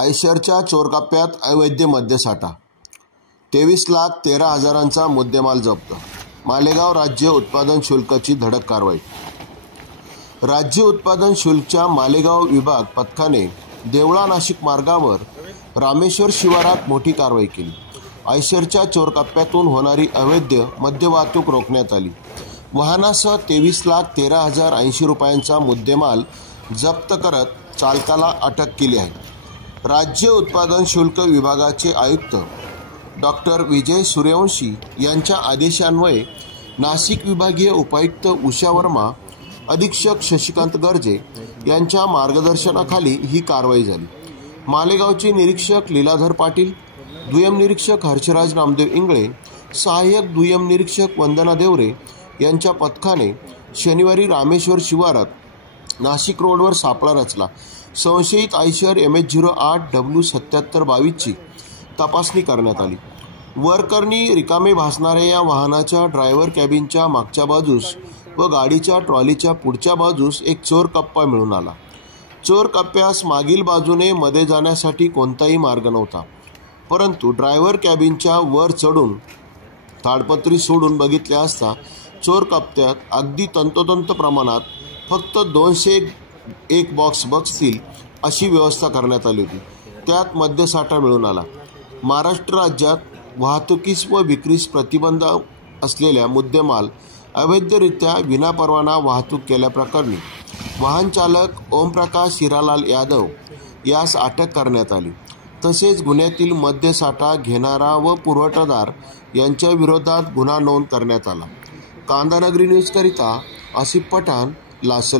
आयशरच्या चोरकप्प्यात अवैध मद्यसाठा 23,13,000चा मुद्देमाल जप्त। मालेगाव राज्य उत्पादन शुल्काची धडक कारवाई। राज्य उत्पादन शुल्कच्या मालेगाव विभाग पथकाने देवळा नाशिक मार्गावर रामेश्वर शिवारात मोठी कारवाई केली। आयशरच्या चोरकप्प्यातून होणारी अवैध मद्य वाहतूक रोखण्यात आली। वाहनासह 23,13,080 रुपयांचा मुद्देमाल जप्त करत चालकाला अटक केली आहे। राज्य उत्पादन शुल्क विभागाचे आयुक्त डॉक्टर विजय सूर्यवंशी यांच्या आदेशान्वये नाशिक विभागीय उपायुक्त उषा वर्मा, अधीक्षक शशिकांत गर्जे यांच्या मार्गदर्शनाखाली ही कारवाई झाली। मालेगावचे निरीक्षक लीलाधर पाटील, दुय्यम निरीक्षक हर्षराज नामदेव इंगळे, सहाय्यक दुय्यम निरीक्षक वंदना देवरे यांच्या पथकाने शनिवारी रामेश्वर शिवारात नाशिक रोडवर सापळा रचला। संशयित आयशर MH08W7722 ची तपासणी करण्यात आली। वरकरणी रिकामे भासणाऱ्या या वाहनाच्या ड्रायव्हर कॅबिनच्या मागच्या बाजूस व गाडीच्या ट्रॉलीच्या पुढच्या बाजूस एक चोर कप्पा मिळून आला। चोर कप्प्यास मागील बाजूने मध्ये जाण्यासाठी कोणताही मार्ग नव्हता, परंतु ड्रायव्हर कॅबिनच्या वर चढून ताडपत्री सोडून बघितले असता चोर कप्प्यात अगदी तंतोतंत प्रमाणात फक्त 201 बॉक्स बसतील अशी व्यवस्था करण्यात आली होती। त्यात मद्यसाठा मिळून आला। महाराष्ट्र राज्यात वाहतुकीस व विक्रीस प्रतिबंध असलेल्या मुद्देमाल अवैधरित्या विनापरवाना वाहतूक केल्याप्रकरणी वाहन चालक ओमप्रकाश हिरालाल यादव यास अटक करण्यात आली। तसेच गुन्ह्यातील मद्यसाठा घेणारा व पुरवठादार यांच्या विरोधात गुन्हा नोंद करण्यात आला। कांदानगरी न्यूज करिता आसिफ पठाण, लासल।